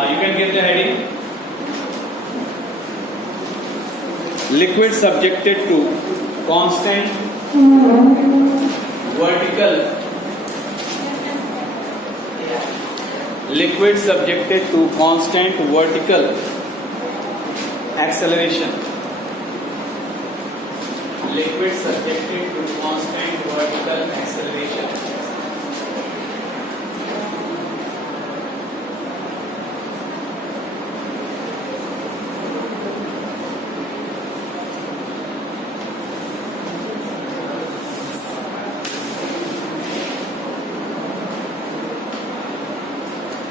You can give the heading. Liquid subjected to constant vertical. Liquid subjected to constant vertical acceleration. Liquid subjected to constant vertical acceleration.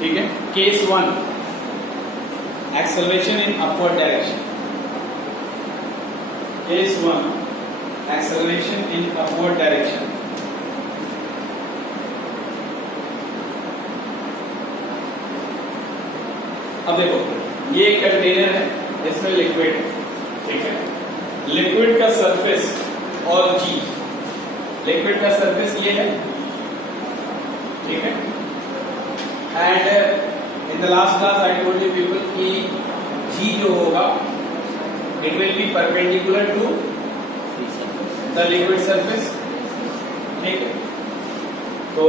ठीक है. Case 1, acceleration in upward direction. Case 1, acceleration in upward direction. अब देखो, ये एक container है, इसमें liquid है. ठीक है. लिक्विड का सरफेस और जी, लिक्विड का सरफेस ये है. ठीक है. And in the last class I told you people कि जी जो होगा it will be perpendicular to the liquid surface. ठीक है. तो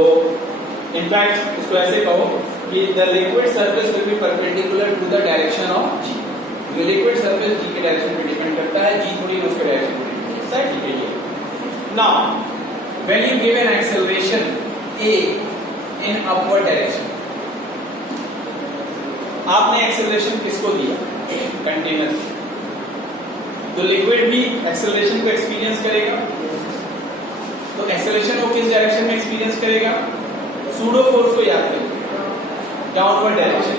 इनफैक्ट इसको ऐसे कहो कि the liquid surface will be perpendicular to the direction of G. ये लिक्विड सरफेस जी के डायरेक्शन पे डिपेंड करता है, जी थोड़ी उसके डायरेक्शन पे डिपेंड करता है. ठीक है. Now when you give an acceleration A in upward direction, आपने एक्सेलरेशन किसको दिया? कंटेनर. तो लिक्विड भी एक्सेलरेशन को एक्सपीरियंस करेगा. तो एक्सेलरेशन को किस डायरेक्शन में एक्सपीरियंस करेगा? सूडो फोर्स को याद करेगा, डाउनवर्ड डायरेक्शन.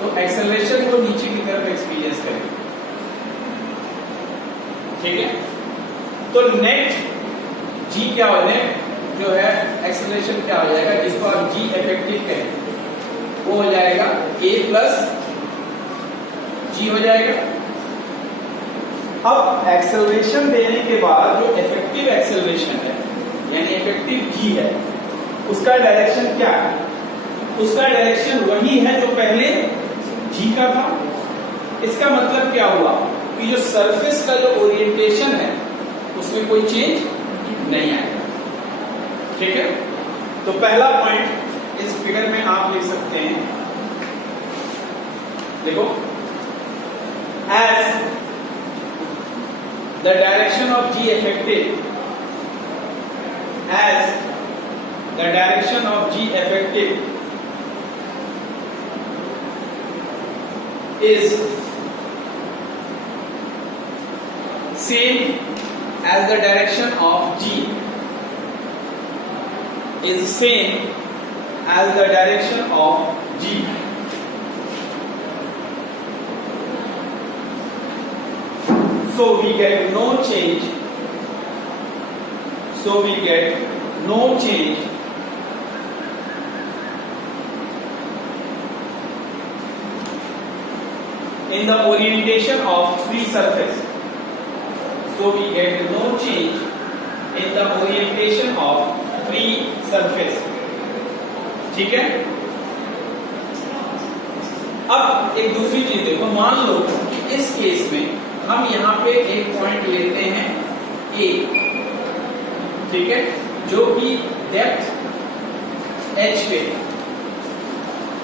तो एक्सेलरेशन को नीचे की तरफ एक्सपीरियंस करेगा. ठीक है. तो नेट जी क्या हो, नेट जो है एक्सेलरेशन क्या हो जाएगा, जिसको आप जी इफेक्टिव कहें, वो हो जाएगा a प्लस जी हो जाएगा. अब एक्सेलरेशन देने के बाद जो इफेक्टिव एक्सेलरेशन है यानी इफेक्टिव जी है, उसका डायरेक्शन क्या है? उसका डायरेक्शन वही है जो पहले जी का था. इसका मतलब क्या हुआ कि जो सरफेस का जो ओरिएंटेशन है उसमें कोई चेंज नहीं आएगा. ठीक है. तो पहला पॉइंट इस फिगर में आप लिख सकते हैं. देखो, as the direction of G effective, as the direction of G effective is same as the direction of G, is same as the direction of G. So we get no change. So we get no change in the orientation of free surface. So we get no change in the orientation of free surface. ठीक है. अब एक दूसरी चीज देखो, मान लो कि इस केस में हम यहां पे एक पॉइंट लेते हैं A. ठीक है. जो कि डेप्थ h पे.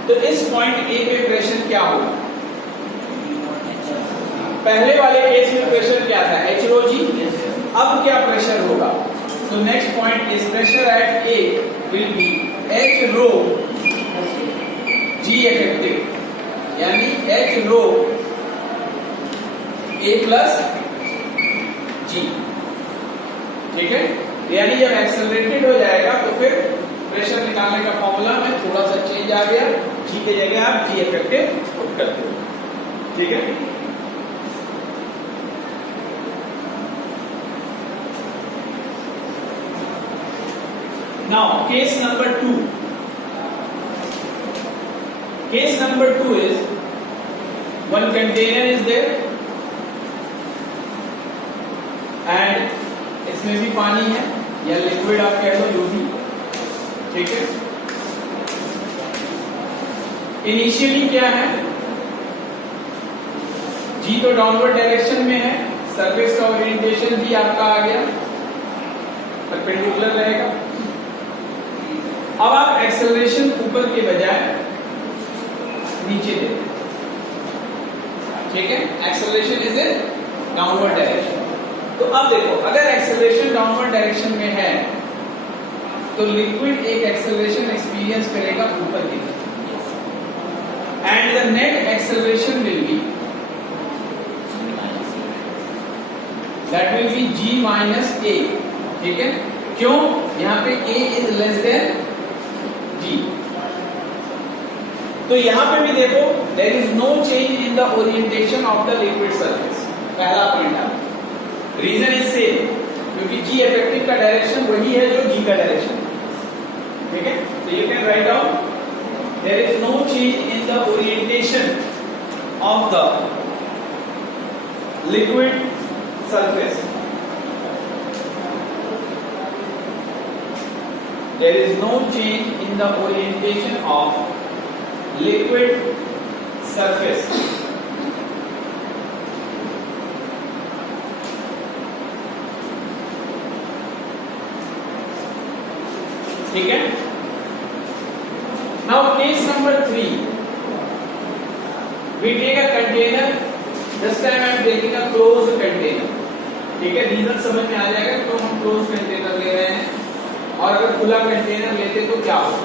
तो इस पॉइंट A पे प्रेशर क्या होगा? पहले वाले केस में प्रेशर क्या था? h रो जी. अब क्या प्रेशर होगा? So next point is pressure at A will be h rho g effective, यानी h rho A plus g. ठीक है. यानी जब एक्सेलरेटेड हो जाएगा तो फिर प्रेशर निकालने का फॉर्मूला में थोड़ा सा चेंज आ गया. g की जगह आप g इफेक्टिव पुट करते हो. ठीक है. Now case number 2. Case number 2 is one container is there and इसमें भी पानी है या लिक्विड आप कह दो जो भी. ठीक है. इनिशियली क्या है, जी तो डाउनवर्ड डायरेक्शन में है, सरफेस का ओरिएंटेशन भी आपका आ गया, परपेंडिकुलर रहेगा। अब आप एक्सेलरेशन ऊपर के बजाय नीचे दे, ठीक है, acceleration is in downward direction. तो अब देखो, अगर एक्सेलरेशन डाउनवर्ड डायरेक्शन में है तो लिक्विड एक एक्सेलरेशन एक्सपीरियंस करेगा ऊपर की तरफ, and the net acceleration will be, that will be g minus a, ठीक है। क्यों? यहां पे a is less than g। तो यहां पे भी देखो, there is no change in the orientation of the liquid surface, पहला पॉइंट है। रीजन इज सेम, क्योंकि g इफेक्टिव का डायरेक्शन वही है जो g का डायरेक्शन, ठीक है। तो you can write down there is no change in the orientation of the liquid surface. There is no change in the orientation of liquid surface. ठीक है। Now case number 3. We take a container. This time I am taking a closed container. ठीक है, reason समझ में आ जाएगा तो हम close container ले रहे हैं, और अगर खुला कंटेनर लेते तो क्या होगा,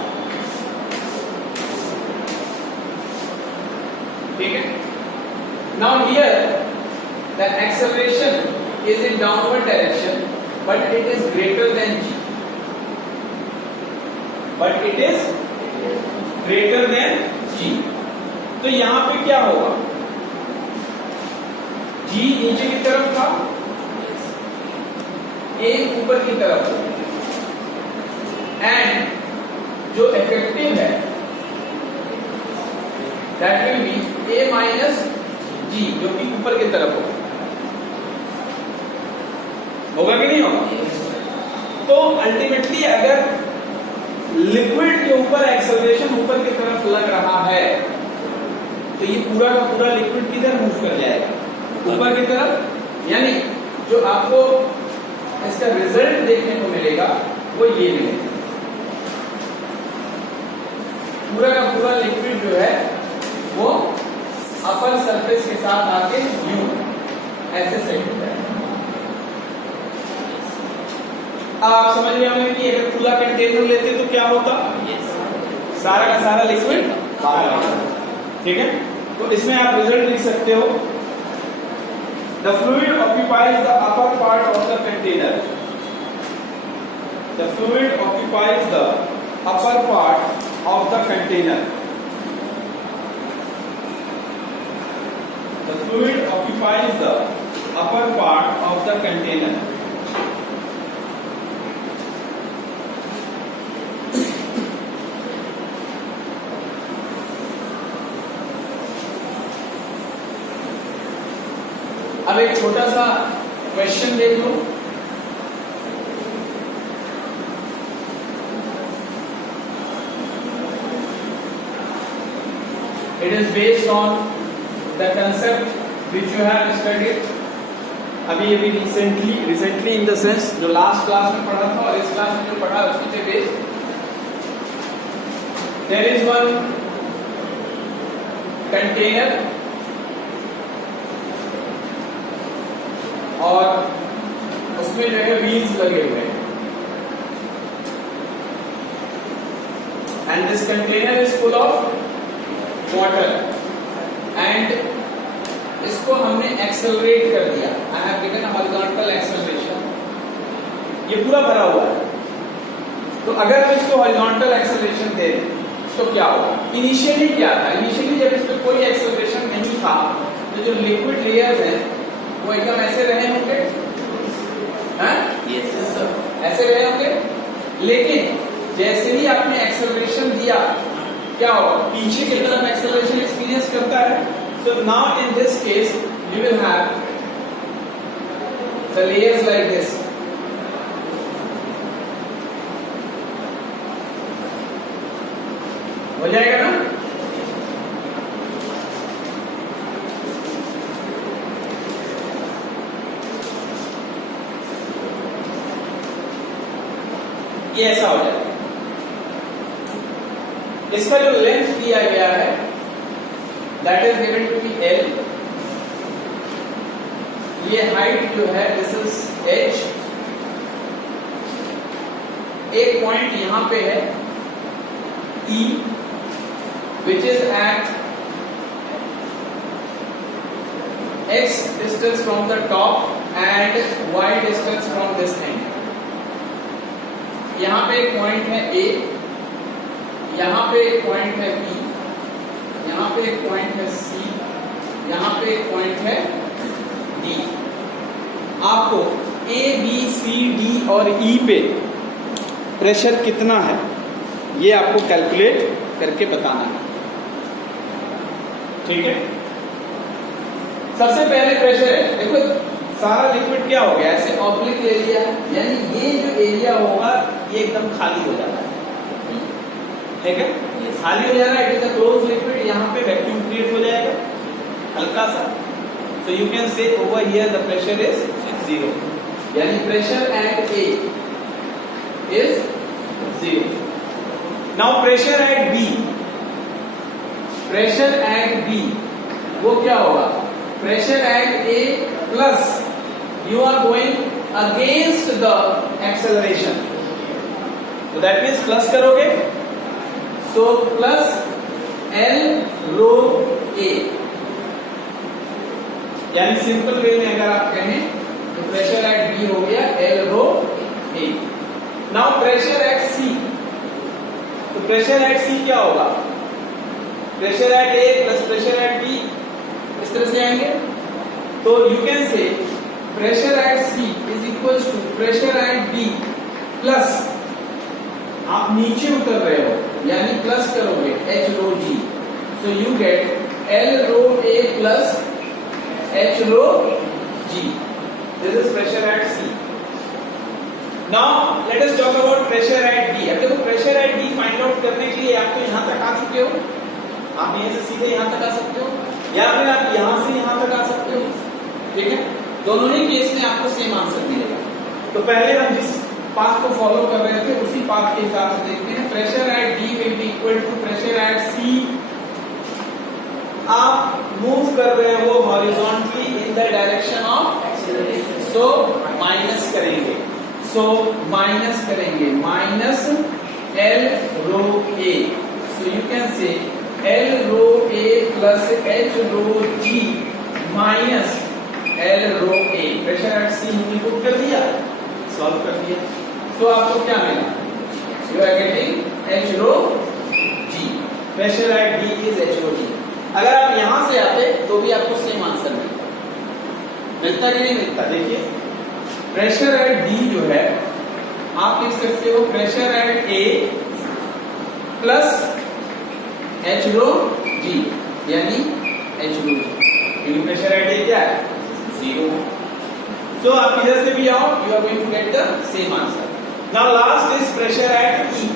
ठीक है। Now here the acceleration is in downward direction, but it is greater than g, but it is greater than g। तो यहां पे क्या होगा, g नीचे की तरफ था, a ऊपर की तरफ, एंड जो इफेक्टिव है that will B a minus g, जो कि ऊपर की तरफ होगा कि नहीं होगा। तो अल्टीमेटली अगर लिक्विड के ऊपर एक्सेलरेशन ऊपर की तरफ लग रहा है तो ये पूरा का पूरा लिक्विड किधर मूव कर जाएगा, ऊपर की तरफ। यानी जो आपको इसका रिजल्ट देखने को मिलेगा वो ये मिलेगा, पूरा का पूरा लिक्विड जो है वो अपर सरफेस के साथ आके यूं ऐसे सेट हो जाएगा। अब आप समझ रहे होंगे कि अगर खुला कंटेनर लेते तो क्या होता, सारा का सारा लिक्विड बाहर आता, ठीक है। तो इसमें आप रिजल्ट लिख सकते हो, the fluid occupies the upper part of the container. The fluid occupies the upper part of the container. The fluid occupies the upper part of the container. अब एक छोटा सा क्वेश्चन देख लो, it is based on the concept which you have studied अभी recently in the sense जो last class में पढ़ा था और इस क्लास में जो पढ़ा उसी पे based. There is one container और उसमें जो है व्हील्स लगे हुए हैं, and this container is full of water, and इसको हमने एक्सेलरेट कर दिया। I have given a horizontal acceleration, ये पूरा भरा हुआ है। तो अगर हम इसको हॉरिजॉन्टल एक्सेलरेशन दे तो क्या होगा, इनिशियली क्या था, इनिशियली जब इसमें कोई एक्सेलरेशन नहीं था तो जो लिक्विड लेयर्स हैं वो एकदम ऐसे रहे होंगे, ऐसे रहे होंगे। लेकिन जैसे ही आपने एक्सेलरेशन दिया क्या होगा, पीछे की तरफ एक्सेलरेशन एक्सपीरियंस करता है। So now in this case you will have the layers like this, हो जाएगा ना। ये ऐसा हो जाएगा। इसका जो लेंथ दिया गया है that is given to be L, ये हाइट जो है दिस इज H, एक पॉइंट यहां पे है E which is at X distance from the top and Y distance from this end. यहां पे एक पॉइंट है A, यहां पे एक पॉइंट है B, यहां पे एक पॉइंट है C, यहां पे एक पॉइंट है D। आपको A, B, C, D और E पे प्रेशर कितना है ये आपको कैलकुलेट करके बताना है, ठीक है। सबसे पहले प्रेशर है, देखो सारा लिक्विड क्या हो गया, ऐसे ऑब्लिक एरिया है, यानी ये जो एरिया होगा ये एकदम खाली हो जाता है, ठीक है। ये खाली हो जा रहा है, it is a close liquid, यहाँ पे वैक्यूम क्रिएट हो जाएगा हल्का सा। So you can say over here the pressure is 0, यानी pressure at A is 0। Now pressure at B, pressure at B वो क्या होगा, pressure at A plus you are going against the acceleration, तो that means plus करोगे, so plus L rho A, यानी simple way में अगर आप कहें तो प्रेशर एट B हो गया L rho A। Now pressure at C, तो प्रेशर एट C क्या होगा, pressure at A plus pressure at B, इस तरह से आएंगे। तो you can say pressure at C is equal to pressure at B plus, आप नीचे उतर रहे हो यानी प्लस करोगे H rho G, so you get L rho A plus H rho G, this is pressure at C। Now let us talk about pressure at B। अब देखो pressure at B find out करने के लिए आप तो यहां तक आ चुके हो, आप यहां से सीधे यहां तक आ सकते हो या फिर आप यहां से यहां तक आ सकते हो, ठीक है। दोनों ही केस में आपको सेम आंसर मिलेगा। तो पहले हम जिस पाथ को फॉलो कर रहे थे उसी पाथ के हिसाब से देखते हैं। Pressure at D will be equal to pressure at C, आप मूव कर रहे हो horizontally in the direction of acceleration, so minus करेंगे, minus L rho A, so you can say L rho A plus H rho G minus L rho A। Pressure at C हमने put कर दिया, solve कर दिया, so आपको क्या मिला, you are getting H rho G, pressure at D is H rho G। अगर आप यहां से आते तो भी आपको सेम आंसर मिलता कि नहीं मिलता। देखिए प्रेशर एट D जो है आप लिख सकते हो pressure at A plus H rho G, यानी H रो G, क्योंकि प्रेशर एट A क्या है, 0। सो आप इधर से भी आओ, you are going to get the same answer. Now last is pressure eight E।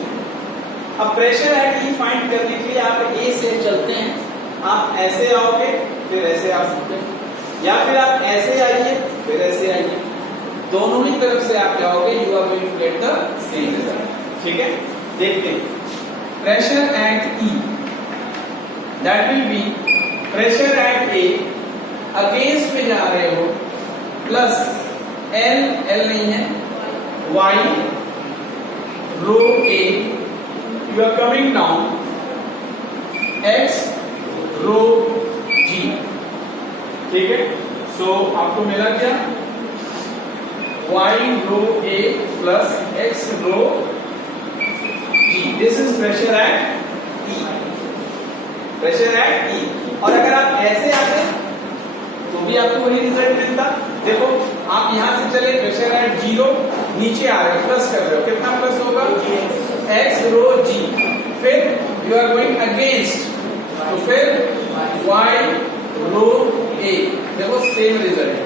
अब प्रेशर एट E फाइंड करने के लिए आप A से चलते हैं, आप ऐसे आओगे फिर ऐसे आ सकते हैं, या फिर आप ऐसे आइए फिर ऐसे आइए, दोनों ही तरफ से आप जाओगे, you are going to get the same result, ठीक है। देखते हैं pressure eight E, that will be pressure at A, against में जा रहे हो, प्लस L नहीं है, Y rho A, you are coming down X rho G, ठीक है। सो आपको मिला क्या, Y rho A plus X rho G, this is pressure eight E, pressure eight E। और अगर आप ऐसे आते तो भी आपको वही रिजल्ट मिलता। देखो आप यहां से चले, प्रेशर एट 0, नीचे आ रहे हो, प्लस कर रहे हो, कितना प्लस होगा, X रो G, फिर यू आर गोइंग अगेंस्ट, तो फिर Y रो A, देखो सेम रिजल्ट,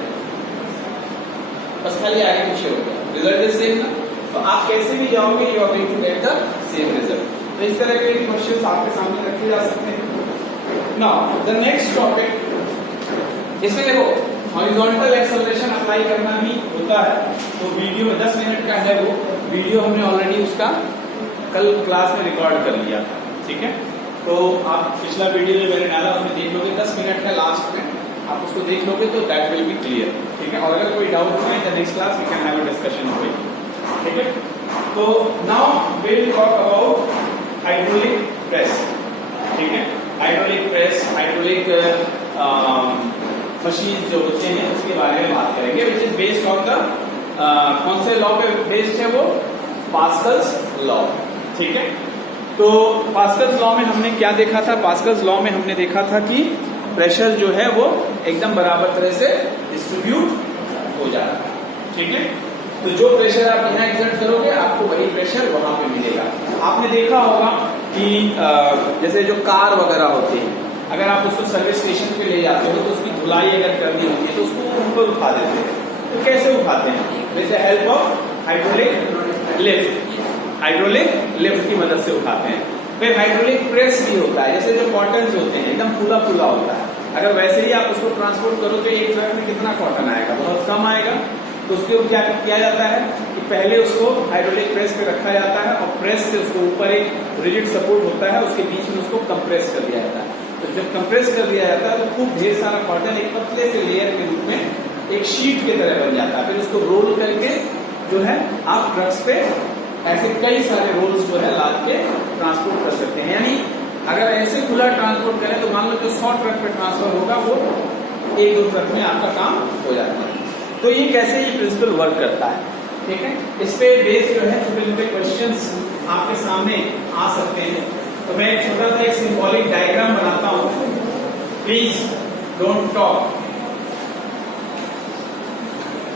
बस खाली आगे पीछे हो गया, रिजल्ट इज सेम ना। तो आप कैसे भी जाओगे you are going to get the same result. तो इस तरह के क्वेश्चंस आपके सामने रखे जा सकते हैं। नाउ द नेक्स्ट टॉपिक, इसमें देखो हॉरिजॉन्टल एक्सेलरेशन अप्लाई करना भी होता है, तो वीडियो में 10 मिनट का है वो वीडियो, हमने ऑलरेडी उसका कल क्लास में रिकॉर्ड कर लिया था, ठीक है। तो आप पिछला वीडियो जो मैंने डाला उसमें देख लोगे, 10 मिनट का लास्ट में आप उसको देख लोगे तो दैट विल बी क्लियर, ठीक है। और अगर कोई डाउट हो in the next class we can have a discussion on it, ठीक है। तो now we will talk about hydraulic press, ठीक है। हाइड्रोलिक प्रेस, हाइड्रोलिक मशीन जो होते हैं उसके बारे में बात करेंगे, which is based on the कौन से लॉ पे बेस्ड है वो, पास्कल्स लॉ, ठीक है। तो पास्कल्स लॉ में हमने क्या देखा था, पास्कल्स लॉ में हमने देखा था कि प्रेशर जो है वो एकदम बराबर तरह से डिस्ट्रीब्यूट हो जा रहा है, ठीक है। तो जो प्रेशर आप यहाँ एग्जर्ट करोगे आपको वही प्रेशर वहां पे मिलेगा। आपने देखा होगा कि जैसे जो कार वगैरह होती है, अगर आप उसको सर्विस स्टेशन पे ले जाते हो तो उसकी धुलाई अगर करनी होती है तो उसको ऊपर उठा देते हैं। तो कैसे उठाते हैं, with the help of hydraulic lift, hydraulic lift की मदद से उठाते हैं। फिर हाइड्रोलिक प्रेस भी होता है, जैसे जो कॉटन होते हैं एकदम फूला फूला होता है, अगर वैसे ही आप उसको ट्रांसपोर्ट करो तो एक ट्रक में कितना कॉटन आएगा, बहुत कम आएगा। तो उसके ऊपर क्या किया जाता है कि पहले उसको हाइड्रोलिक प्रेस पे रखा जाता है और प्रेस से उसको ऊपर एक रिजिड सपोर्ट होता है, उसके बीच में उसको कंप्रेस कर दिया जाता है। तो जब कंप्रेस कर दिया जाता है तो खूब ढेर सारा कॉटन एक पतले से लेयर के रूप में एक शीट की तरह बन जाता है। फिर उसको रोल करके जो है आप ट्रक्स पे ऐसे कई सारे रोल्स जो है लाद के ट्रांसपोर्ट कर सकते हैं। यानी अगर ऐसे खुला ट्रांसपोर्ट करें तो मान लो जो 100 ट्रक पे ट्रांसफर होगा वो 1-2 ट्रक में आपका काम हो जाता है। तो ये कैसे ये प्रिंसिपल वर्क करता है, ठीक है। इस पे बेस जो है छोटे छोटे क्वेश्चंस आपके सामने आ सकते हैं। तो मैं एक छोटा सा एक सिंबॉलिक डायग्राम बनाता हूं, प्लीज डोंट टॉक।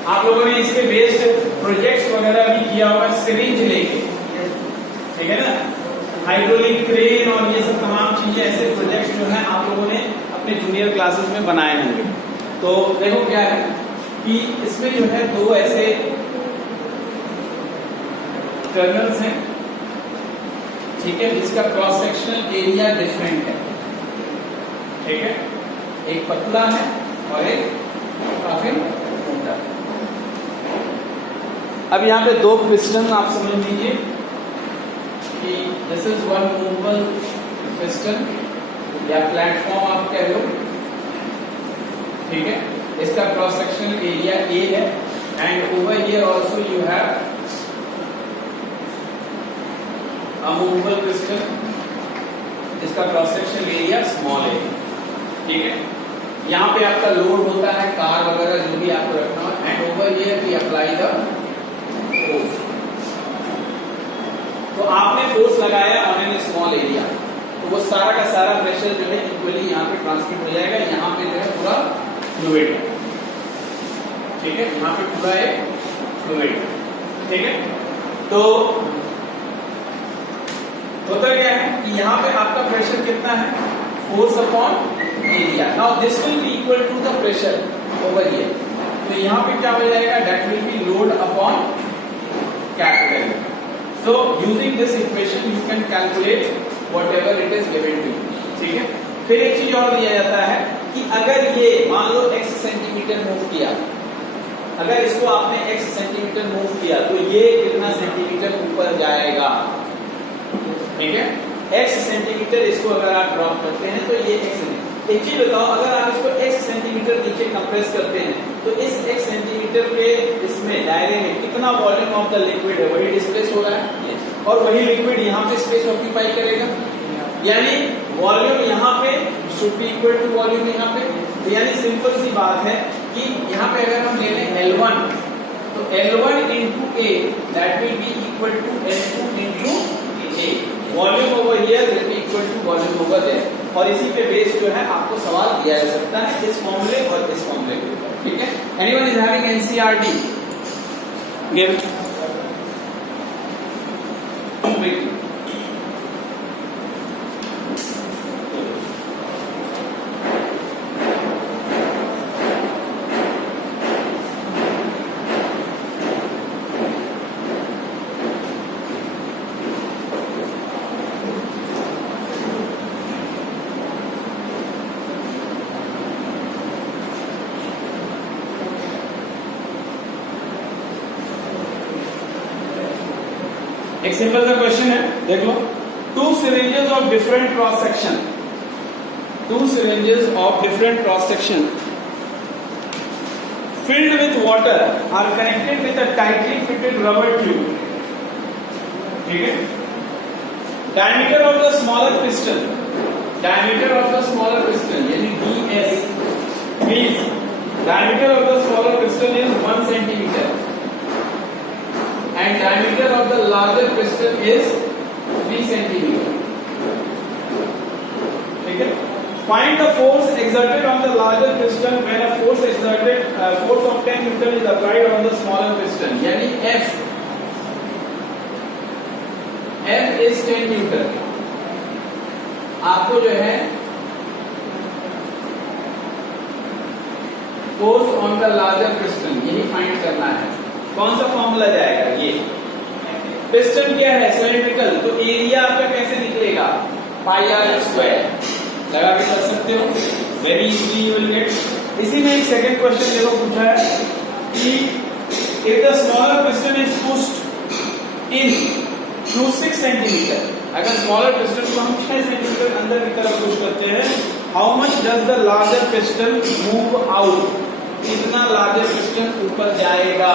आप लोगों ने इसके बेस्ड प्रोजेक्ट्स वगैरह भी किया हुआ सिरिंज लेके, ठीक है ना, हाइड्रोलिक क्रेन और ये सब तमाम चीजें, ऐसे प्रोजेक्ट्स जो है आप लोगों ने अपने जूनियर क्लासेस में बनाए होंगे। तो देखो क्या है कि इसमें जो है 2 ऐसे टर्नल्स हैं, ठीक है, जिसका क्रॉस सेक्शनल एरिया डिफरेंट है, ठीक है। एक पतला है और एक काफी मोटा। अब यहाँ पे 2 पिस्टन आप समझ लीजिए कि this is one movable piston या प्लेटफॉर्म आप कह लो, ठीक है। इसका क्रॉस सेक्शनल एरिया A है and over here also you have a movable piston जिसका क्रॉस सेक्शनल एरिया स्मॉल है, ठीक है। यहाँ पे आपका लोड होता है कार वगैरह जो भी आपको रखना है and over here we apply the force. तो आपने फोर्स लगाया ऑन एन स्मॉल एरिया तो वो सारा का सारा प्रेशर जो है इक्वली यहाँ पे ट्रांसमिट हो जाएगा। यहाँ पे जो है पूरा फ्लूइड है, ठीक है, यहाँ पे पूरा एक फ्लूइड, ठीक है। तो होता क्या है कि यहाँ पे आपका प्रेशर कितना है, force upon area. Now this will be equal to the pressure over here. तो यहाँ पे क्या हो जाएगा, that will be load upon capital. So using this equation you can calculate whatever it is given to, ठीक है। फिर एक चीज और दिया जाता है कि अगर ये मान लो x सेंटीमीटर मूव किया, अगर इसको आपने x सेंटीमीटर मूव किया तो ये कितना सेंटीमीटर ऊपर जाएगा, ठीक है। x सेंटीमीटर इसको अगर आप ड्रॉप करते हैं तो ये x। एक चीज बताओ, अगर आप इसको x सेंटीमीटर नीचे कंप्रेस करते हैं तो इस x सेंटीमीटर पे इसमें दायरे में कितना वॉल्यूम ऑफ द लिक्विड है वही डिस्प्लेस हो रहा है और वही लिक्विड यहाँ पे स्पेस ऑक्यूपाई करेगा। यानी वॉल्यूम यहाँ पे should be equal to volume यहाँ पे। तो यानी सिंपल सी बात है कि यहाँ पे अगर हम ले लें L1 तो L1 into A that will be equal to L2 into A। Volume over here will be equal to volume over there. और इसी पे बेस जो है आपको सवाल दिया जा सकता है इस फॉर्मूले और इस फॉर्मूले के ऊपर, ठीक है। Anyone is having NCERT give एक सिंपल सा क्वेश्चन है, देख लो। Two syringes of different cross section, two syringes of different cross section filled with water are connected with a tightly fitted rubber tube. ठीक है? Diameter of the smaller piston, diameter of the smaller piston यानी DS, means diameter of the smaller piston is 1 centimeter and diameter of the larger piston is 3 centimeter. ठीक है? Find the force exerted on the larger piston when a force of 10 Newton is applied on the smaller piston. यानी F is 10 Newton. आपको जो है force on the larger piston यही find करना है। कौन सा फॉर्मूला जाएगा? ये पिस्टन क्या है? सिलेंड्रिकल, तो एरिया आपका कैसे निकलेगा? पाई आर स्क्वायर लगा के कर सकते हो, very easily you will get. इसी में एक सेकंड क्वेश्चन देखो पूछा है कि if the smaller piston is pushed in through 6 centimetre, अगर स्मॉलर पिस्टन को हम 6 सेंटीमीटर अंदर की तरफ पुश करते हैं, how much does the larger piston move out, कितना लार्जर पिस्टन ऊपर जाएगा?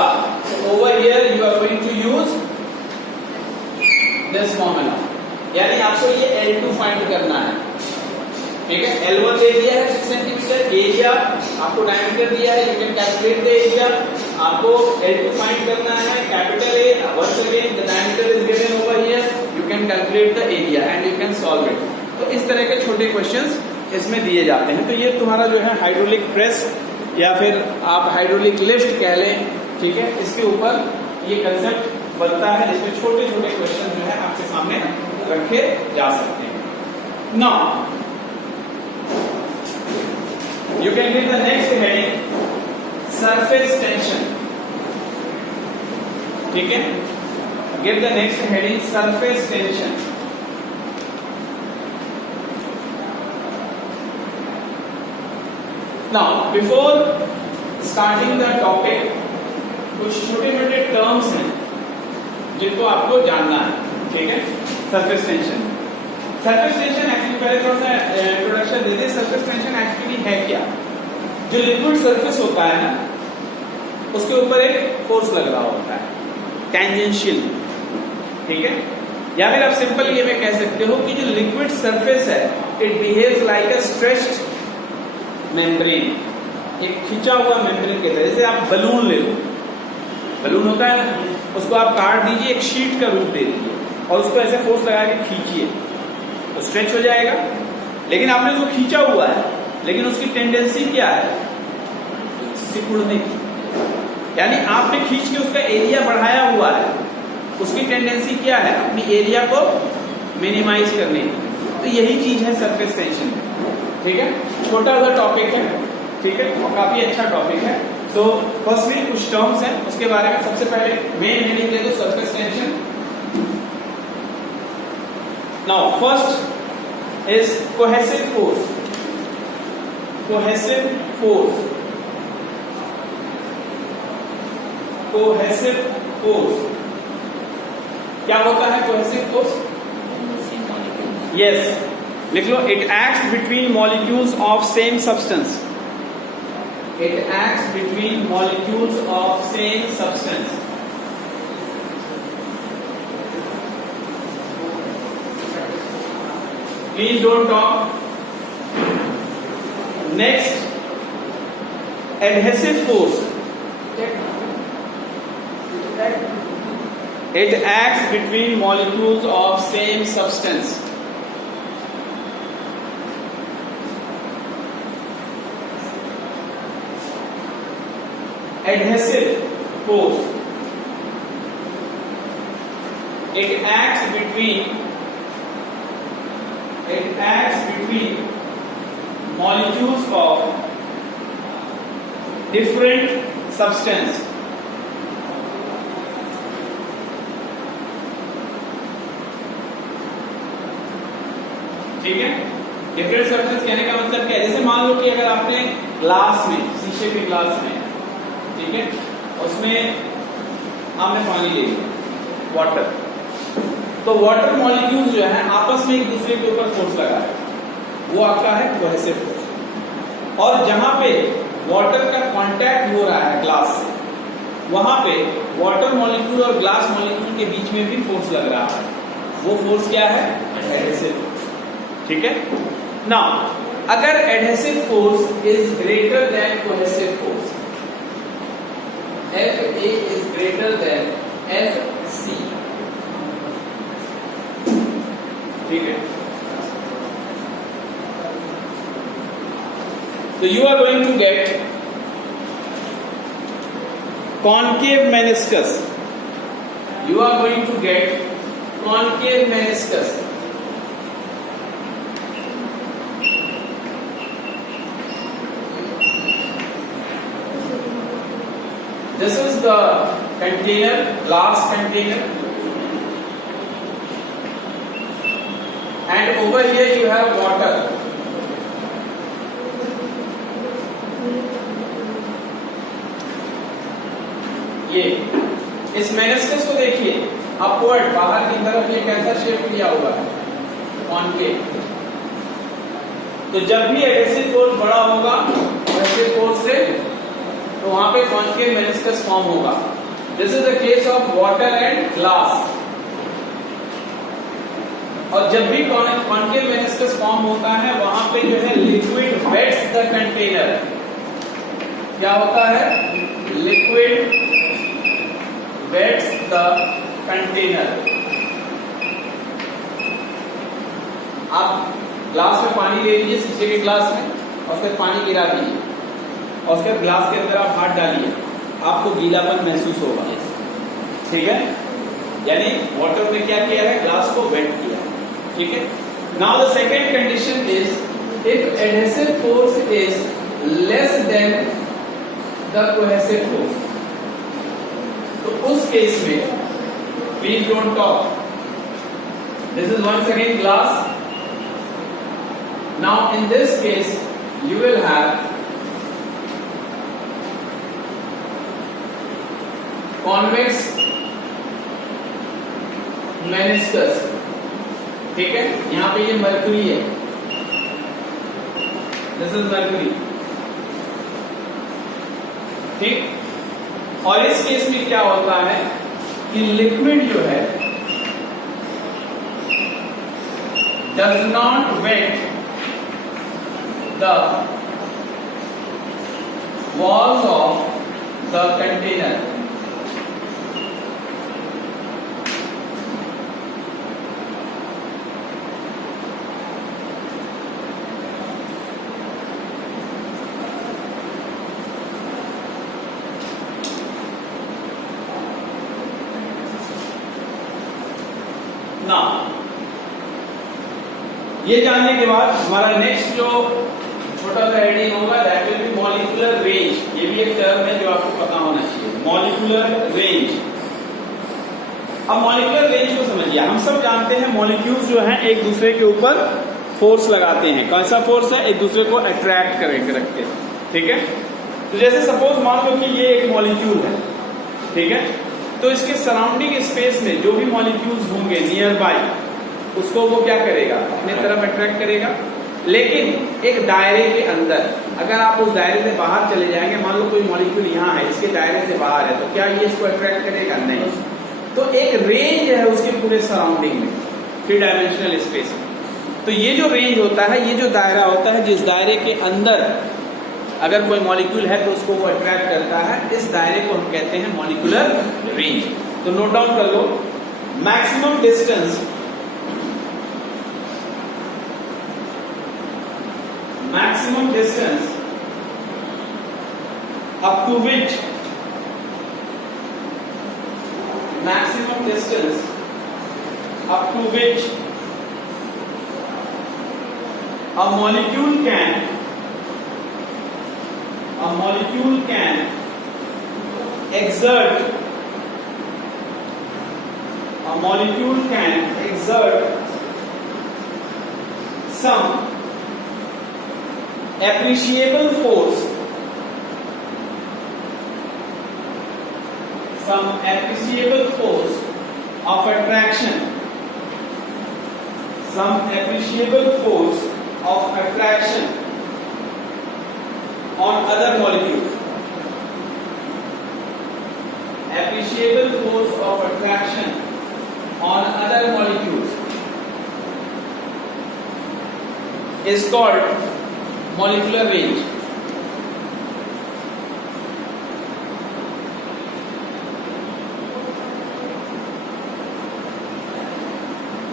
Over here you are going to use this formula, यानी आपको ये L2 फाइंड करना है। ठीक है, L1 दे दिया है 6 सेंटीमीटर, एरिया आपको डायमीटर दिया है, you can calculate the area. आपको L2 फाइंड करना है, capital A, once again the diameter is given over here, you can calculate the area and you can solve it. तो इस तरह के छोटे क्वेश्चंस इसमें दिए जाते हैं। तो ये तुम्हारा जो है हाइड्रोलिक प्रेस या फिर आप हाइड्रोलिक लिफ्ट कह लें, ठीक है, इसके ऊपर ये कंसेप्ट बनता है जिसमें छोटे छोटे क्वेश्चन जो है आपके सामने रखे जा सकते हैं। Now you can give the next heading surface tension. ठीक है, give the next heading surface tension. Now before starting the topic, कुछ छोटे मोटे टर्म्स हैं जिनको आपको जानना है। ठीक है, surface tension, surface tension actually पहले थोड़ा सा इंट्रोडक्शन दे दे। सरफेस टेंशन एक्चुअली है क्या? जो लिक्विड सरफेस होता है ना, उसके ऊपर एक फोर्स लग रहा होता है, टेंजेंशियल। ठीक है, या फिर आप सिंपल ये में कह सकते हो कि जो लिक्विड सरफेस है, it behaves like a stretched membrane, एक खिंचा हुआ मेम्ब्रेन के तरह। जैसे आप बलून ले लो, बलून होता है ना, उसको आप काट दीजिए, एक शीट का रूप दे दीजिए और उसको ऐसे फोर्स लगा के खींचिए तो स्ट्रेच हो जाएगा। लेकिन आपने उसको खींचा हुआ है, लेकिन उसकी टेंडेंसी क्या है? सिकुड़ने की, यानी आपने खींच के उसका एरिया बढ़ाया हुआ है, उसकी टेंडेंसी क्या है? अपनी एरिया को मिनिमाइज करने की। तो यही चीज है सरफेस टेंशन। ठीक है, छोटा सा टॉपिक है, ठीक है, और काफी अच्छा टॉपिक है। तो फर्स्ट में कुछ टर्म्स हैं, उसके बारे में सबसे पहले मेन हेडिंग दे दो, surface tension. Now first is cohesive force. Cohesive force. Cohesive force. क्या होता है cohesive force? Yes. लिख लो, it acts between molecules of same substance. It acts between molecules of same substance. Please don't talk. Next, adhesive force. It acts between molecules of same substance. Adhesive force. It acts between molecules of different substance. ठीक है, different substance कहने का मतलब क्या है? जैसे मान लो कि अगर आपने ग्लास में, शीशे के ग्लास में, ठीक है, उसमें आपने पानी ले लिया, वाटर, तो वाटर मॉलिक्यूल जो है आपस में एक दूसरे के ऊपर फोर्स लगा है, वो आपका है कोहेसिव फोर्स। और जहां पे वाटर का कांटेक्ट हो रहा है ग्लास से, वहां पे वाटर मॉलिक्यूल और ग्लास मॉलिक्यूल के बीच में भी फोर्स लग रहा है, वो फोर्स क्या है? Adhesive force. ठीक है ना। अगर adhesive force is greater than cohesive force, FA is greater than FC, ठीक है, तो you are going to get concave meniscus. You are going to get concave meniscus. This is the container, glass container, and over here you have water. ये इस meniscus को देखिए, upward बाहर की तरफ ये कैसा शेप दिया हुआ है? कॉनकेव। तो जब भी एडहेसिव फोर्स बड़ा होगा एडहेसिव फोर्स से, तो वहां पे कॉनकेव मेनिस्कस फॉर्म होगा। This is the case of water and glass. और जब भी कॉनकेव मेनिस्कस फॉर्म होता है, वहां पे जो है लिक्विड वेट्स द कंटेनर। क्या होता है? Liquid wets the container. आप ग्लास में पानी ले लीजिए, शीशे के ग्लास में, और उसके पानी गिरा दीजिए, और उसके ग्लास के अंदर आप हाथ डालिए, आपको गीलापन महसूस होगा। ठीक है, यानी वाटर में क्या किया है? ग्लास को वेट किया। ठीक है। Now the second condition is if adhesive force is less than the cohesive force, तो उस केस में please don't talk, this is once again glass. Now in this case you will have convex meniscus। ठीक है, यहां पे ये mercury है, this is mercury. ठीक, और इस केस में क्या होता है कि लिक्विड जो है does not wet the walls of the container। ना ये जानने के बाद हमारा नेक्स्ट जो छोटा सा हेडिंग होगा, that will B molecular range. ये भी एक टर्म है जो आपको पता होना चाहिए, मॉलिक्यूलर रेंज। अब मॉलिक्यूलर रेंज को समझिए। हम सब जानते हैं मॉलिक्यूल्स जो हैं एक दूसरे के ऊपर फोर्स लगाते हैं। कौन सा फोर्स है? एक दूसरे को अट्रैक्ट करके रखते हैं। ठीक है, तो जैसे सपोज मान लो कि ये एक मॉलिक्यूल है, ठीक है, तो इसके सराउंडिंग स्पेस में जो भी मॉलिक्यूल्स होंगे नियर बाय, उसको वो क्या करेगा? अपने तरफ अट्रैक्ट करेगा। लेकिन एक दायरे के अंदर अगर आप उस दायरे से बाहर चले जाएंगे, मान लो कोई मॉलिक्यूल यहाँ है, इसके दायरे से बाहर है, तो क्या ये इसको अट्रैक्ट करेगा? नहीं। तो एक रेंज है उसके पूरे सराउंडिंग में, 3 डायमेंशनल स्पेस में। तो ये जो रेंज होता है, ये जो दायरा होता है, जिस दायरे के अंदर अगर कोई मॉलिक्यूल है तो उसको वो अट्रैक्ट करता है, इस दायरे को हम कहते हैं मॉलिक्यूलर रेंज। तो नोट डाउन कर लो, maximum distance up to which a molecule can exert some appreciable force of attraction some appreciable force of attraction on other molecules. Appreciable force of attraction on other molecules is called molecular range.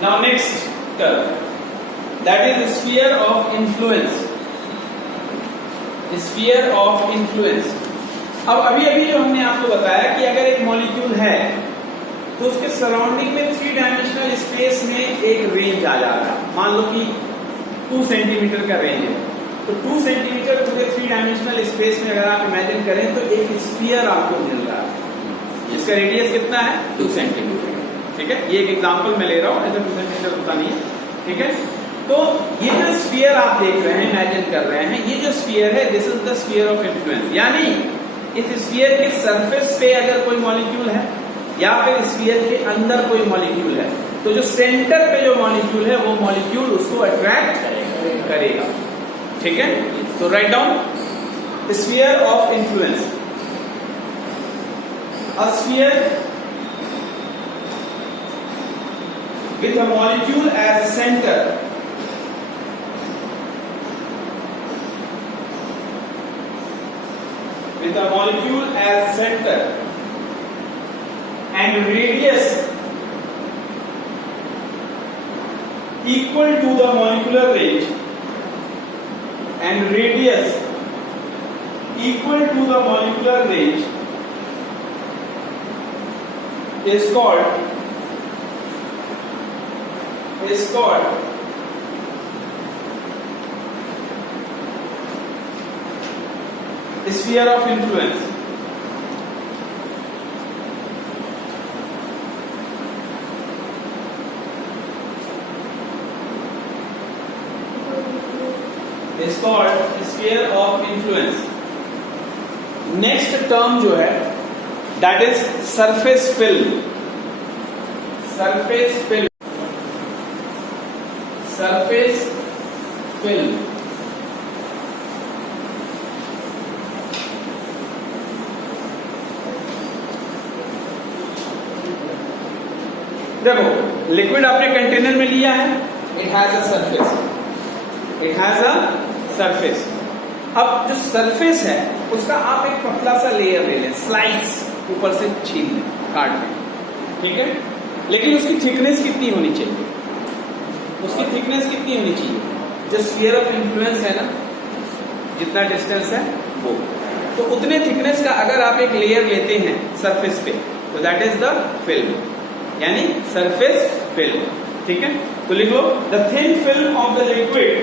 Now next term, that is sphere of influence. Sphere of influence. अब अभी जो हमने आपको बताया कि अगर एक molecule है तो उसके सराउंडिंग में 3 डायमेंशनल स्पेस में एक रेंज आ जाएगा. मान लो कि 2 सेंटीमीटर का रेंज है, तो 2 सेंटीमीटर पूरे 3 डायमेंशनल स्पेस में अगर आप इमेजिन करें तो एक स्फीयर आपको मिल रहा है. इसका रेडियस कितना है? 2 सेंटीमीटर. ठीक है, ये एक एग्जांपल मैं ले रहा हूं, ऐसा 2 सेंटीमीटर होता नहीं है. ठीक है, तो ये जो स्फीयर आप देख रहे हैं, इमेजिन कर रहे हैं, ये जो स्फीयर है, this is the sphere of influence. यानी इस स्फीयर के सरफेस पे अगर कोई मॉलिक्यूल है या फिर स्फीयर के अंदर कोई मॉलिक्यूल है, तो जो सेंटर पे जो मॉलिक्यूल है वो मॉलिक्यूल उसको अट्रैक्ट करेगा. ठीक है, तो write down sphere of influence. A sphere with a molecule as a center and radius equal to the molecular range is called sphere of influence. Is called sphere of influence. Next term जो है that is surface film. Surface film. देखो, liquid आपने container में लिया है, it has a surface. अब जो surface है उसका आप एक पतला सा लेयर ले लें, स्लाइस ऊपर से छीन लें, काट लें. ठीक है, लेकिन उसकी थिकनेस कितनी होनी चाहिए? जो स्फीयर ऑफ इन्फ्लुएंस है ना, जितना डिस्टेंस है वो, तो उतने थिकनेस का अगर आप एक लेयर लेते हैं सरफेस पे, तो दैट इज द फिल्म, यानी सरफेस फिल्म. ठीक है, तो लिख लो the thin film of the liquid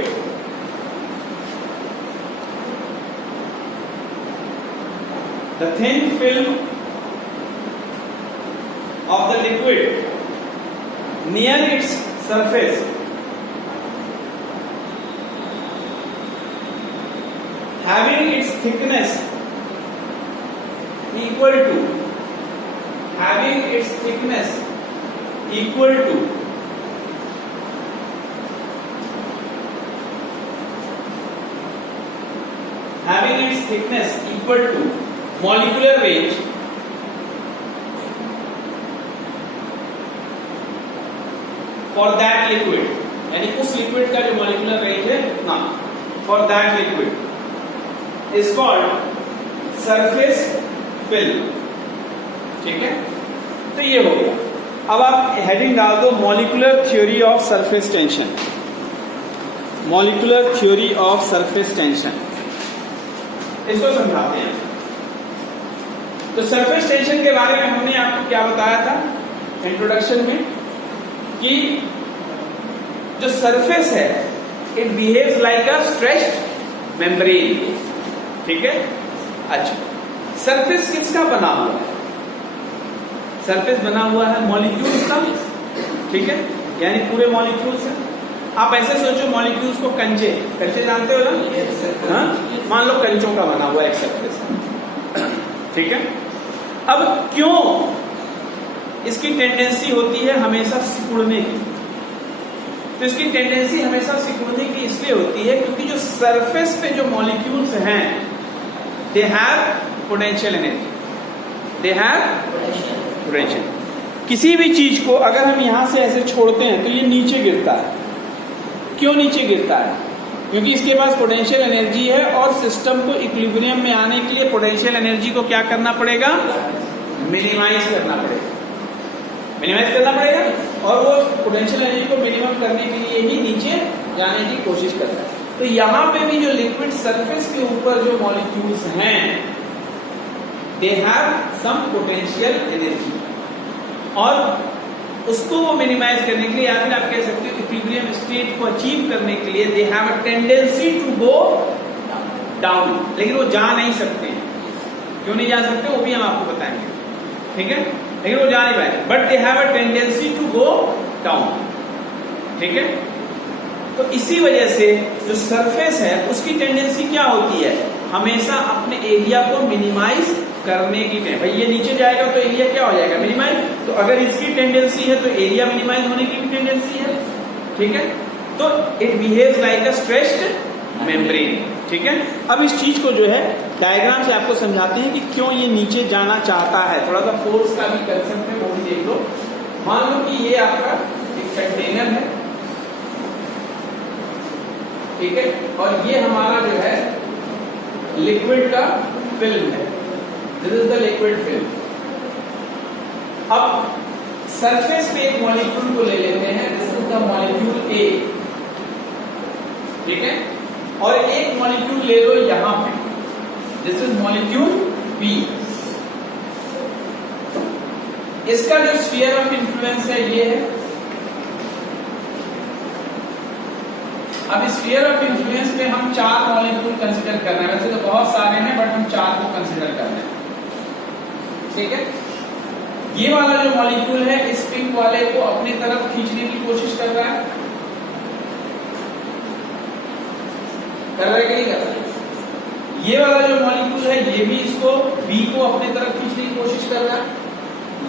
near its surface having its thickness equal to having its thickness equal to molecular range for that liquid, यानी उस लिक्विड का जो मॉलिक्यूलर रेंज है ना, for that liquid is called surface film. ठीक है, तो ये हो गया. अब आप हेडिंग डाल दो molecular theory of surface tension. Molecular theory of surface tension, इसको समझाते हैं. तो सरफेस टेंशन के बारे में हमने आपको क्या बताया था इंट्रोडक्शन में, कि जो सरफेस है it behaves like a stretched membrane. ठीक है, अच्छा, सरफेस किसका बना हुआ है? सरफेस बना हुआ है मॉलिक्यूल्स का. ठीक है, यानी पूरे मॉलिक्यूल्स हैं. आप ऐसे सोचो मॉलिक्यूल्स को कंचे जानते हो ना, हाँ, मान लो कंचों का बना हुआ एक सरफेस. ठीक है, अब क्यों इसकी टेंडेंसी होती है हमेशा सिकुड़ने की? तो इसकी टेंडेंसी हमेशा सिकुड़ने की इसलिए होती है क्योंकि जो सरफेस पे जो मॉलिक्यूल्स हैं they have potential energy, they have potential. किसी भी चीज को अगर हम यहां से ऐसे छोड़ते हैं तो ये नीचे गिरता है। क्यों नीचे गिरता है? क्योंकि इसके पास पोटेंशियल एनर्जी है और सिस्टम को इक्विलिब्रियम में आने के लिए पोटेंशियल एनर्जी को क्या करना पड़ेगा? मिनिमाइज करना पड़ेगा, मिनिमाइज करना पड़ेगा। और वो पोटेंशियल एनर्जी को मिनिमम करने के लिए ही नीचे जाने की कोशिश करता है। तो यहां पे भी जो लिक्विड सरफेस के ऊपर जो मॉलिक्यूल्स हैं they have some potential energy, और उसको वो मिनिमाइज करने के लिए या फिर आप कह सकते हो इक्विलिब्रियम स्टेट को अचीव करने के लिए they have a tendency to go down. लेकिन वो जा नहीं सकते हैं। क्यों नहीं जा सकते वो भी हम आपको बताएंगे, ठीक है? लेकिन वो जा नहीं पाए, but they have a tendency to go down, ठीक है? तो इसी वजह से जो सरफेस है उसकी टेंडेंसी क्या होती है? हमेशा अपने एरिया को मिनिमाइज करने की टेंडेंसी। भाई ये नीचे जाएगा तो एरिया क्या हो जाएगा? मिनिमाइज। तो अगर इसकी टेंडेंसी है तो एरिया मिनिमाइज होने की भी टेंडेंसी है, ठीक है? तो it behaves like a stretched membrane, ठीक है? अब इस चीज को जो है डायग्राम से आपको समझाते हैं कि क्यों ये नीचे जाना चाहता है। थोड़ा सा फोर्स का भी कंसेप्ट है, वो भी देख लो। मान लो कि ये आपका एक कंटेनर है, ठीक है? और ये हमारा जो है लिक्विड का फिल्म है। This is the liquid film. अब सरफेस पे एक मॉलिक्यूल को ले लेते हैं, दिस इज द मॉलिक्यूल ए, ठीक है? और एक मॉलिक्यूल ले लो यहां पे, दिस इज मॉलिक्यूल बी। इसका जो स्फीयर ऑफ इंफ्लुएंस है ये है। अब स्फीयर ऑफ इंफ्लुएंस में हम 4 मॉलिक्यूल कंसीडर कर रहे हैं। वैसे तो बहुत सारे हैं बट हम 4 को कंसीडर कर रहे हैं, ठीक है? ये वाला जो मॉलिक्यूल है इस पिंक वाले को अपनी तरफ खींचने की कोशिश कर रहा है, कर रहा है कि नहीं कर रहा? ये वाला जो मॉलिक्यूल है ये भी इसको बी को अपनी तरफ खींचने की कोशिश कर रहा है।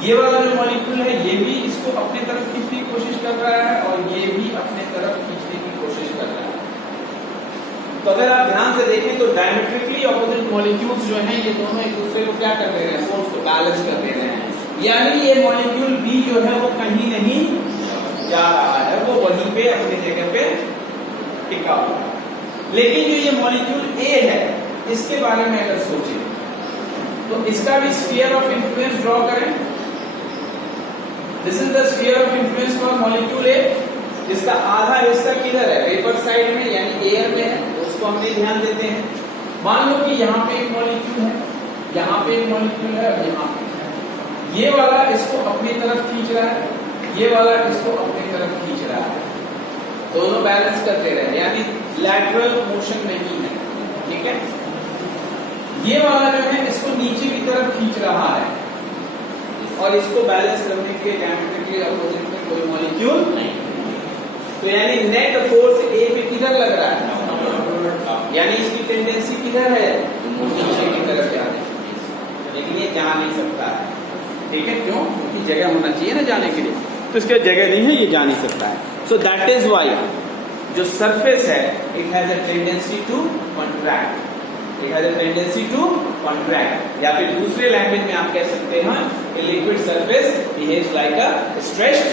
ये वाला जो मॉलिक्यूल है ये भी इसको अपनी तरफ खींचने की कोशिश कर रहा है, और ये भी अपने तरफ खींचने की कोशिश कर रहा है। तो अगर आप ध्यान से देखें तो डायमेट्रिकली ऑपोजिट मॉलिक्यूल्स जो हैं ये दोनों एक दूसरे को क्या कर दे रहे हैं? फोर्स को बैलेंस कर दे रहे हैं। यानी ये मॉलिक्यूल बी जो है वो कहीं नहीं जा रहा है, वो वहीं पे अपनी जगह पे टिका हुआ है। लेकिन जो ये मॉलिक्यूल ए है इसके बारे में अगर सोचें तो इसका भी स्फीयर ऑफ इंफ्लुएंस ड्रॉ करें। This is the sphere of influence for molecule A. इसका आधा हिस्सा किधर है? वेपर साइड में, यानी एयर में है, तो उसको हम नहीं ध्यान देते हैं। मान लो कि यहाँ पे एक मॉलिक्यूल है, यहाँ पे एक मॉलिक्यूल है, और यहाँ पे ये वाला इसको अपनी तरफ खींच रहा है, ये वाला इसको अपनी तरफ खींच रहा है, दोनों बैलेंस करते रहे, यानी लैटरल मोशन नहीं है, ठीक है? ये वाला जो है इसको नीचे की तरफ खींच रहा है, और इसको बैलेंस करने के लिए डायमेट्रिकली अपोजिट में कोई मॉलिक्यूल नहीं। तो यानी नेट फोर्स ए पे किधर लग रहा है? यानी इसकी टेंडेंसी किधर है? नीचे की तरफ जाने, लेकिन ये जा नहीं सकता है, ठीक है? क्यों? क्योंकि जगह होना चाहिए ना जाने के लिए, तो इसका जगह नहीं है, ये जा नहीं सकता है। सो दैट इज वाई जो सरफेस है it has a tendency to contract, it has a tendency to contract, या फिर दूसरे लैंग्वेज में आप कह सकते हैं कि लिक्विड सरफेस बिहेव्स लाइक अ स्ट्रेच्ड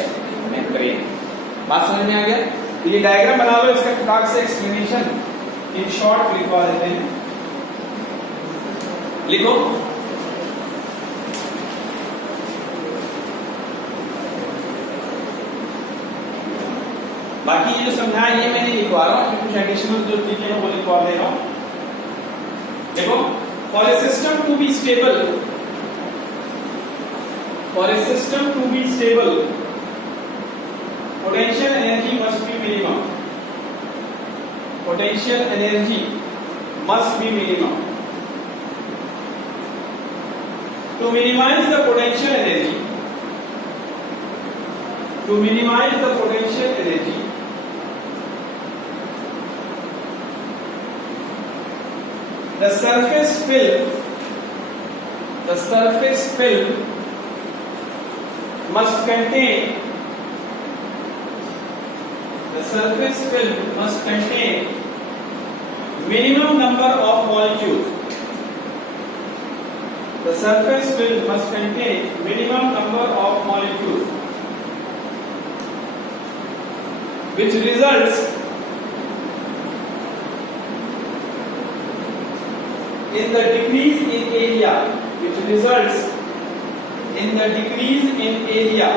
मेम्ब्रेन। बात समझ में आ गया? ये डायग्राम बना लो, इसका फटाक से एक्सप्लेनेशन इन शॉर्ट लिखवा देते हैं। लिखो, बाकी ये जो समझाया ये मैं नहीं लिखवा रहा हूं, कुछ एडिशनल जो चीजें हैं वो लिखवा दे रहा हूं। देखो, for a system to be stable, for a system to be stable potential energy must be minimum, potential energy must be minimum. To minimize the potential energy, to minimize the potential energy, the surface film must contain the surface film must contain minimum number of molecules. The surface film must contain minimum number of molecules, which results in the decrease in area, which results in the decrease in area.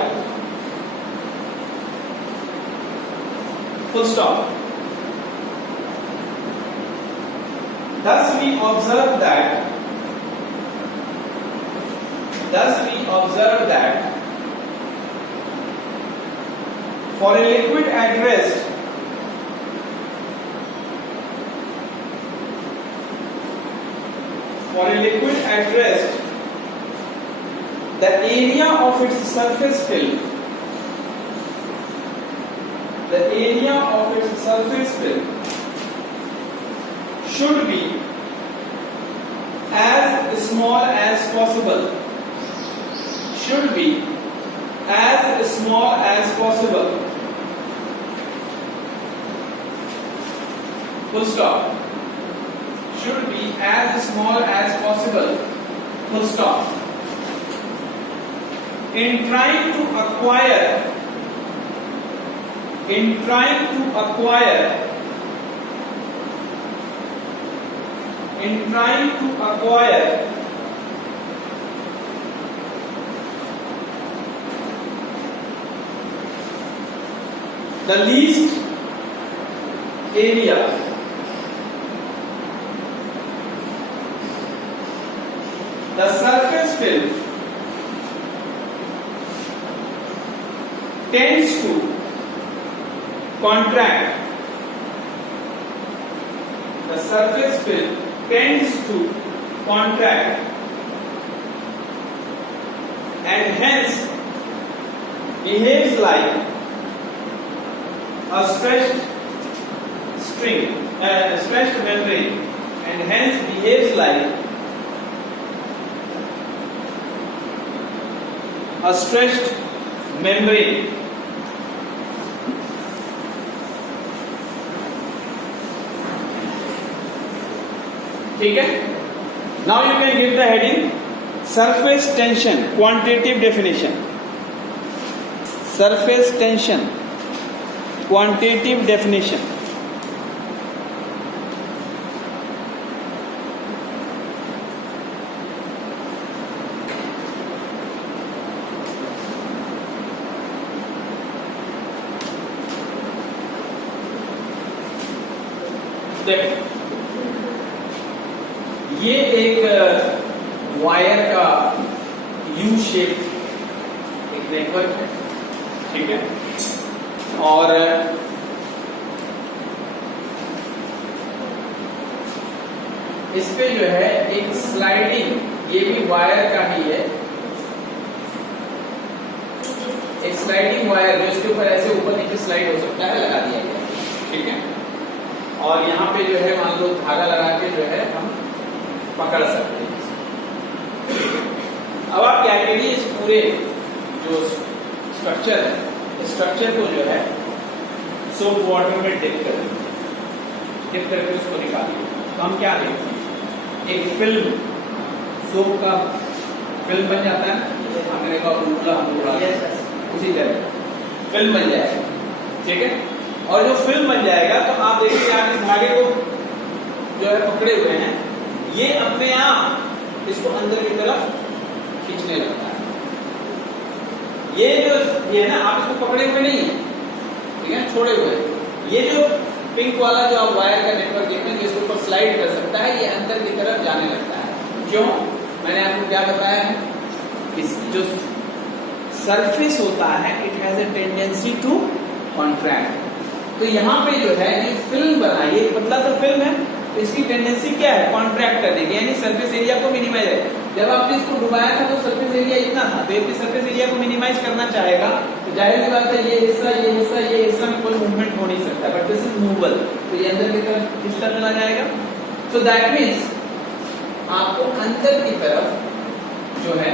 Full stop. Thus we observe that for a liquid at rest, the area of its surface film should be as small as possible. Full stop. Should be as small as possible. Full stop. In trying to acquire the least area, the surface film tends to contract. The surface film tends to contract and hence behaves like a stretched membrane, and hence behaves like a stretched membrane. ठीक है? Now you can give the heading surface tension, quantitative definition. Surface tension, quantitative definition. देखो, ये एक wire का U shape एक network है, ठीक है, और इस पे जो है एक स्लाइडिंग, ये भी वायर का ही है, एक स्लाइडिंग वायर जो इसके ऊपर ऐसे ऊपर नीचे स्लाइड हो सकता है, लगा दिया गया, ठीक है, और यहाँ पे जो है मान लो धागा लगा के जो है हम पकड़ सकते हैं। अब आप क्या करिए, इस पूरे जो स्ट्रक्चर है, इस स्ट्रक्चर को जो है सोप वाटर में डिप करके उसको निकालिए। तो हम क्या देखते हैं, एक फिल्म, सोप का फिल्म बन जाता है, हमने का उसी तरह फिल्म बन जाएगा, ठीक है, और जो फिल्म बन जाएगा तो आप देखिए आप इस धागे को जो है पकड़े हुए हैं, ये अपने आप इसको अंदर की तरफ खींचने लगता है। ये जो ये है ना, आप इसको पकड़े हुए नहीं है, ठीक है, छोड़े हुए हैं। ये जो पिंक वाला जो आप वायर का नेटवर्क देखते हैं, जिसके ऊपर स्लाइड कर सकता है, ये अंदर की तरफ जाने लगता है। क्यों? मैंने आपको क्या बताया है, इस जो सरफेस होता है, it has a tendency to contract. तो यहाँ पे जो है ये फिल्म बनाई, ये पतला सा फिल्म है, तो इसकी टेंडेंसी क्या है, कॉन्ट्रैक्ट करने की, यानी सरफेस एरिया को मिनिमाइज है। जब आपने इसको डुबाया था तो सरफेस एरिया इतना था, तो ये सरफेस एरिया को मिनिमाइज करना चाहेगा, तो जाहिर सी बात है ये हिस्सा में कोई मूवमेंट हो नहीं सकता, बट दिस इज मूवेबल, तो ये अंदर की तरफ किस तरह चला जाएगा। सो दैट मीन्स आपको अंदर की तरफ जो है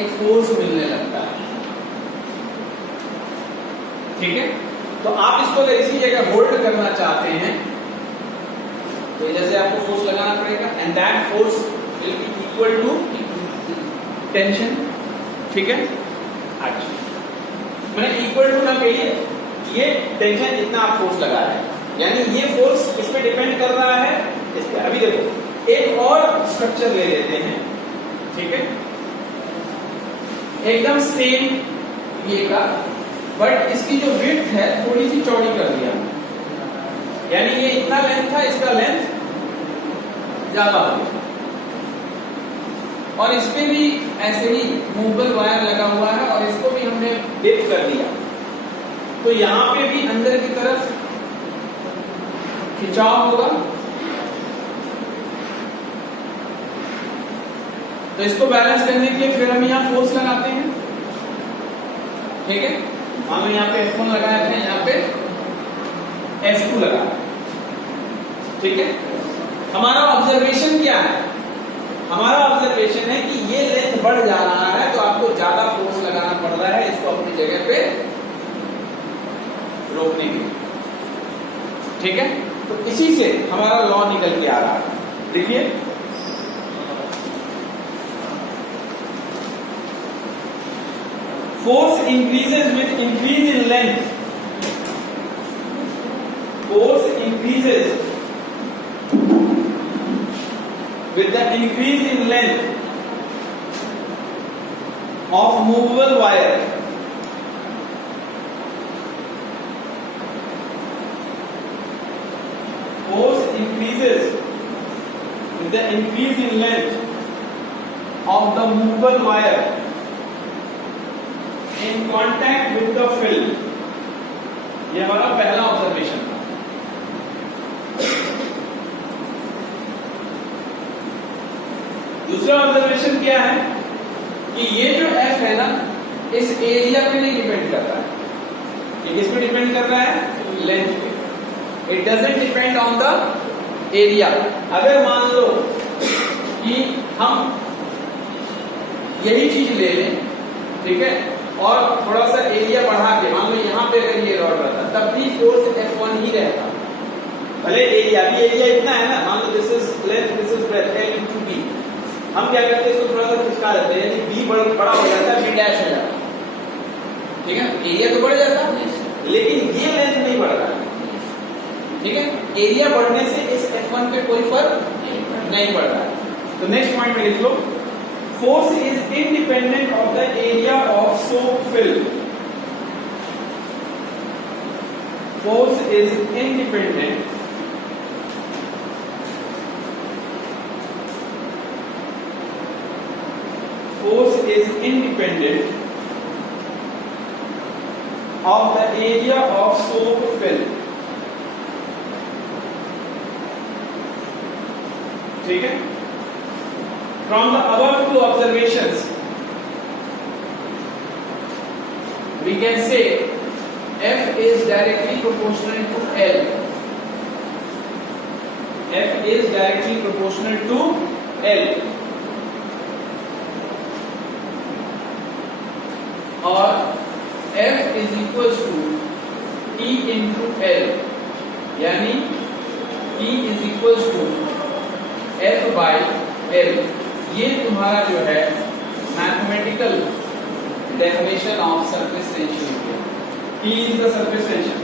एक फोर्स मिलने लगता है, ठीक है, तो आप इसको अगर इसी जगह होल्ड करना चाहते हैं तो जैसे आपको फोर्स लगाना पड़ेगा and that force will be equal to tension. ठीक है, अच्छा मैंने इक्वल टू ना कहिए, ये टेंशन जितना आप फोर्स लगा रहे हैं, यानी ये फोर्स इस पे डिपेंड कर रहा है इस पे। अभी देखो एक और स्ट्रक्चर ले लेते हैं, ठीक है, एकदम सेम ये का, बट इसकी जो विड्थ है थोड़ी सी चौड़ी कर दिया, यानी ये इतना लेंथ था, इसका लेंथ ज्यादा हो गया, और इस पे भी ऐसे ही मूवेबल वायर लगा हुआ है और इसको भी हमने डिप कर दिया, तो यहां पे भी अंदर की तरफ खिंचाव होगा। तो इसको बैलेंस करने के लिए फिर हम यहां फोर्स लगाते हैं। ठीक है, मान लो यहां पे F1 लगाया था, यहां पे F2 लगा। ठीक है, हमारा ऑब्जर्वेशन क्या है? हमारा ऑब्जर्वेशन है कि ये लेंथ बढ़ जा रहा है तो आपको ज्यादा फोर्स लगाना पड़ रहा है इसको अपनी जगह पे रोकने के लिए। ठीक है, तो इसी से हमारा लॉ निकल के आ रहा है। देखिए force increases with increase in length, force increases with the increase in length of movable wire, force increases with the increase in length of the movable wire in contact with the film। ये हमारा पहला observation था। दूसरा observation क्या है कि ये जो F है ना, इस एरिया पे नहीं डिपेंड कर रहा है, ये किस पे डिपेंड कर रहा है? लेंथ पे। It doesn't depend on the area. अगर मान लो कि हम यही चीज ले लें, ठीक है, और थोड़ा सा एरिया बढ़ा के, मान लो यहां पे अगर ये रॉड रहता तब भी फोर्स F1 ही रहता, भले एरिया भी एरिया इतना है ना, मान लो this is length, this is breadth, L into B। हम क्या करते हैं, इसको थोड़ा सा खिसका देते हैं, यानी B बड़ा हो जाता है, B डैश हो जाता है। ठीक है, एरिया तो बढ़ जाता है लेकिन ये लेंथ नहीं बढ़ रहा है। ठीक है, एरिया बढ़ने से इस F1 पे कोई फर्क नहीं पड़ रहा है। तो नेक्स्ट पॉइंट में लिख लो, force is independent of the area of soap film. Force is independent force is independent of the area of soap film। ठीक है, from the above two observations we can say F is directly proportional to L। F is directly proportional to L, और F is equals to T into L, यानी T is equals to F by L। ये तुम्हारा जो है mathematical definition of surface tension है। T is the surface tension।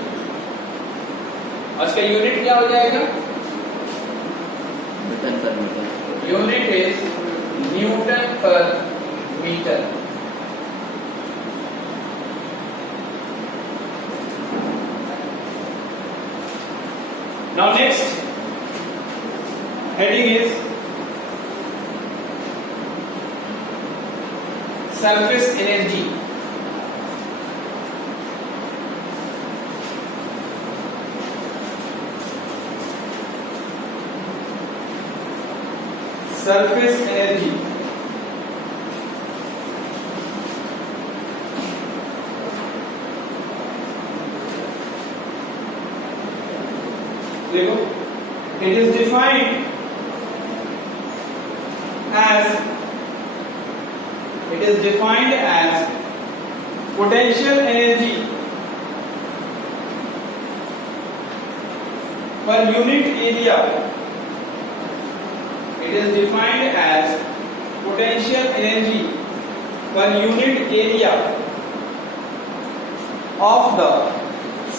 और इसका unit क्या हो जाएगा? न्यूटन पर मीटर। यूनिट इज न्यूटन पर metre. Now next heading is surface energy। Surface energy देखो, it is defined as potential energy per unit area. It is defined as potential energy per unit area of the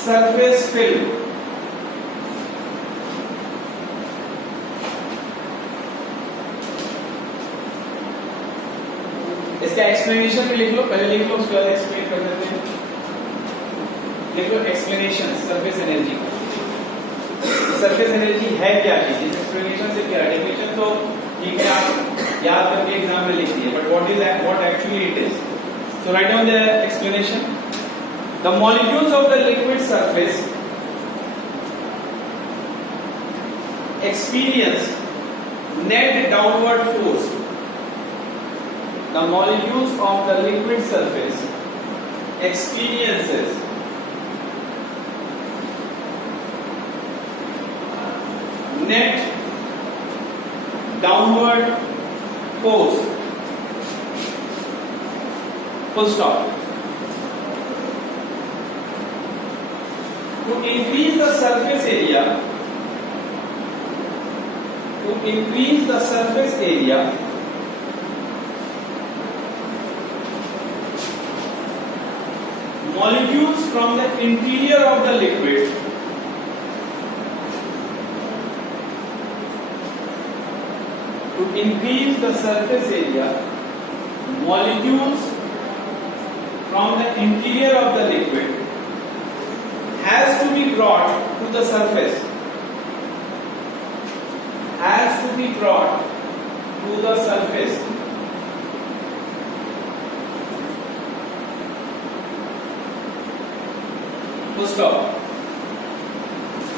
surface film. इसका explanation भी लिख लो, पहले लिख लो उसके बाद explain कर देते हैं। लिख लो explanation surface energy. Surface energy है क्या चीज, इस एक्सप्लेनेशन से क्या डेफिनेशन तो ठीक है आप याद करके एग्जाम में लिख दिए, but what actually it is. So write down the explanation. The molecules of the liquid surface experience net downward force. The molecules of the liquid surface experiences net downward force. Full stop. To increase the surface area, molecules from the interior of the liquid has to be brought to the surface. Full stop.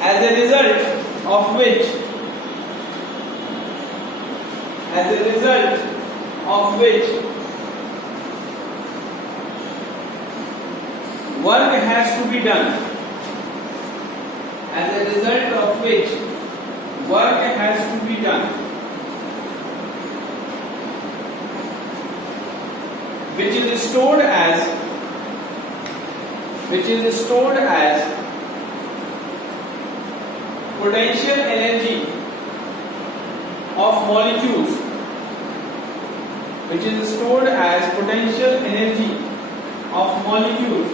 As a result of which work has to be done. Which is stored as potential energy of molecules,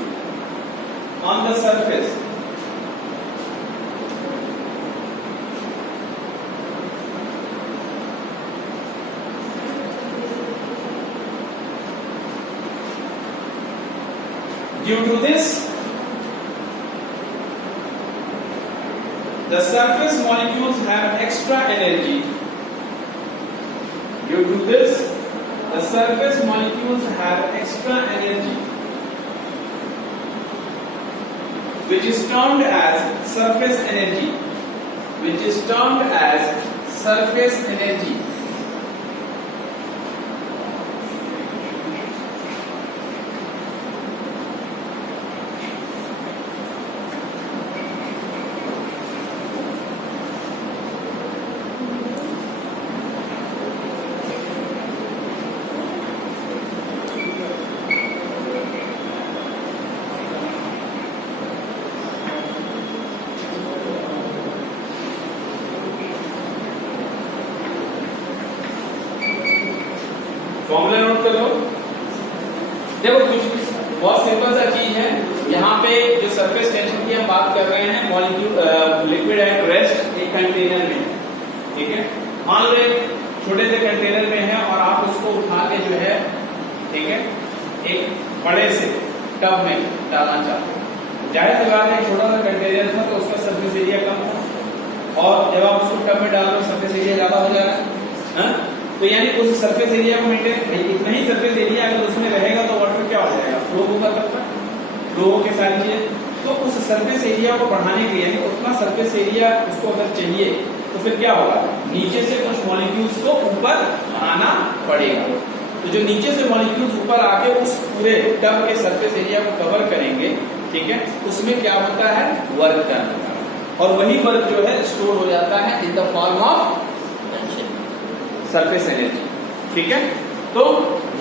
on the surface. Due to this, the surface molecules have extra energy. Which is termed as surface energy. Formula note कर लो। देखो कुछ बहुत simple सा चीज है, यहाँ पे जो सरफेस टेंशन की हम बात कर रहे हैं, मॉलिक्यूल लिक्विड एट रेस्ट एक कंटेनर में, ठीक है। मान लो एक छोटे से कंटेनर में है और आप उसको उठा के जो है, ठीक है, एक बड़े से टब में डालना चाहते हो। जाहिर सी बात है छोटा सा कंटेनर था तो उसका सरफेस एरिया कम था, और जब आप उसको टब में डाल रहे हो सरफेस एरिया ज्यादा हो जा रहा है। तो यानी उस सरफेस एरिया को मेंटेन, इतना ही सरफेस एरिया अगर उसमें रहेगा तो वाटर क्या हो जाएगा, फ्लो होगा, फ्लो के सारी चीजें। तो उस सरफेस एरिया को बढ़ाने के लिए उतना सरफेस एरिया उसको अगर चाहिए तो फिर क्या होगा, नीचे से कुछ मॉलिक्यूल्स को ऊपर आना पड़ेगा। तो जो नीचे से मॉलिक्यूल्स ऊपर आके उस पूरे टब के सरफेस एरिया को कवर करेंगे, ठीक है, उसमें क्या होता है, वर्क डन होता है, और वही वर्क जो है स्टोर हो जाता है in the form of surface energy, ठीक है। तो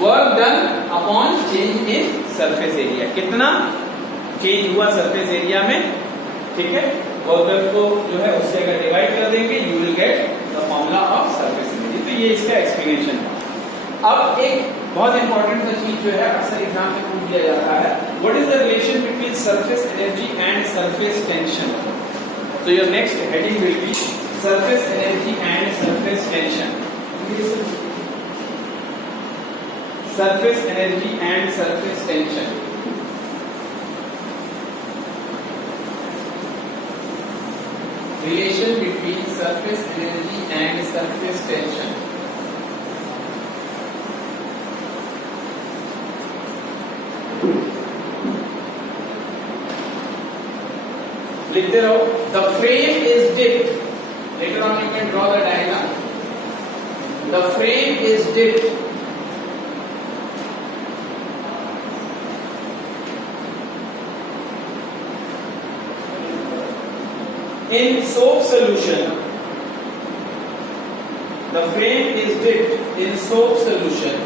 work done upon change in surface area, कितना चेंज हुआ सरफेस एरिया में, ठीक है, वर्क डन को जो है उससे अगर बेसिकली ये इसका एक्सप्लेनेशन है। अब एक बहुत इंपॉर्टेंट सा चीज जो है अक्सर एग्जाम में पूछ दिया जाता है, what is the relation between surface energy and surface tension. तो your next heading will be surface energy and surface tension. Surface energy and surface tension. Relation between surface energy and surface tension. लिखते रहो, the frame is dipped. Later on you can draw the diagram. The frame is dipped in soap solution. The frame is dipped in soap solution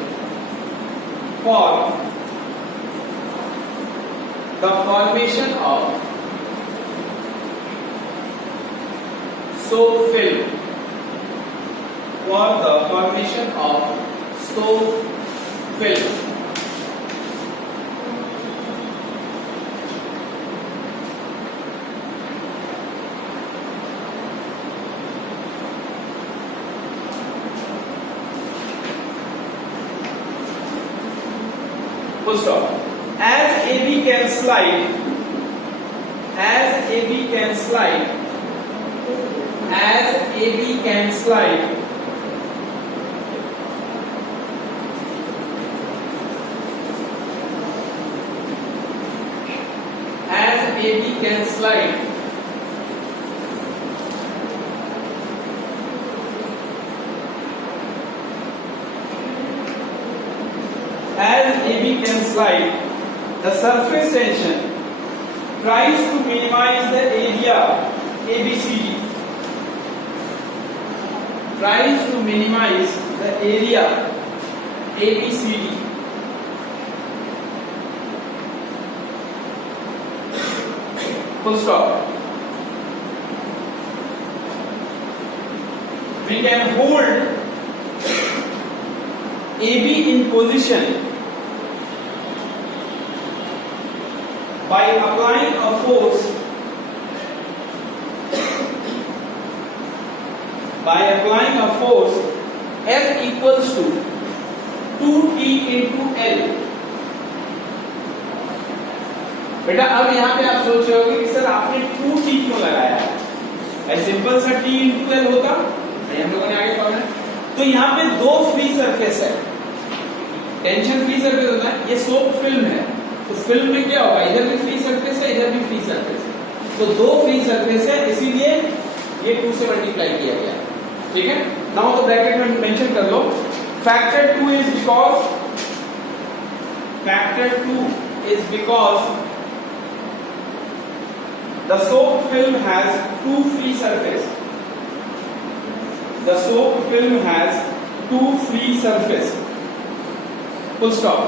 for the formation of soap film. For the formation of soap film. Full stop. As AB can slide, as AB can slide, as AB can slide, as AB can slide, as AB can slide, the surface tension tries to minimize the area ABCD. Tries to minimize the area ABCD. Full stop. We can hold AB in position by applying a force F equals to 2T into L. बेटा अब यहाँ पे आप सोच रहे होगे कि sir आपने 2T क्यों लगाया है, सिंपल सा T into L होता, हम लोगों ने आगे पढ़ा है। तो यहाँ पे दो फ्री सरफेस है, टेंशन फ्री सरफेस होता है, ये सोप फिल्म है, तो फिल्म में क्या होगा, इधर भी फ्री सरफेस है, इधर भी फ्री सरफेस है, तो दो फ्री सरफेस है, इसीलिए ये 2 से मल्टीप्लाई किया गया। ठीक है, नाउ तो ब्रैकेट में मेंशन कर लो, factor 2 is because the soap film has 2 free surface, the soap film has 2 free surface. Full stop.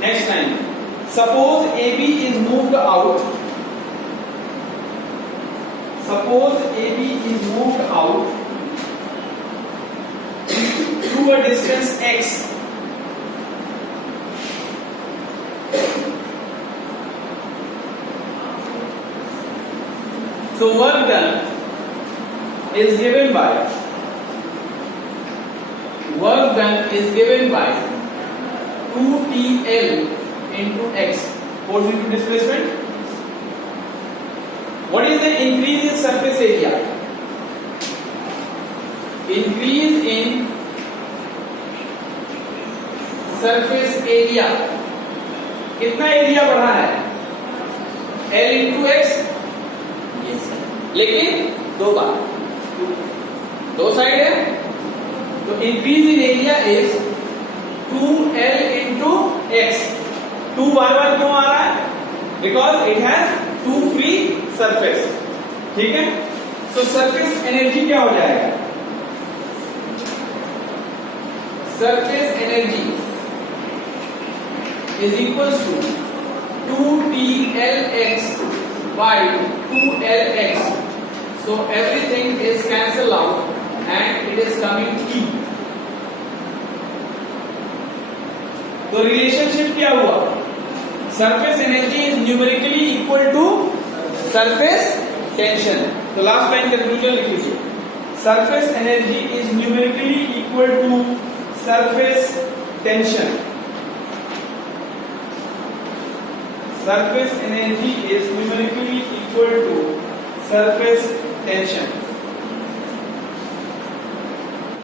Next line. Suppose AB is moved out. Suppose AB is moved out to a distance x. So work done is given by 2TL into x, force into displacement. What is the increase in surface area? Increase in surface area, कितना area बढ़ा है? L into x, लेकिन दो बार, दो side है, तो increase in area is 2L into x. 2 बार बार क्यों आ रहा है? Because it has 2 free surface. ठीक है, सो सरफेस एनर्जी क्या हो जाएगा? Surface energy is equal to 2TLx by 2Lx. So everything is cancelled out and it is coming E. तो रिलेशनशिप क्या हुआ? Surface energy is numerically equal to surface tension. तो last line conclusion लिख लीजिए. Surface energy is numerically equal to surface tension. Surface energy is numerically equal to surface tension.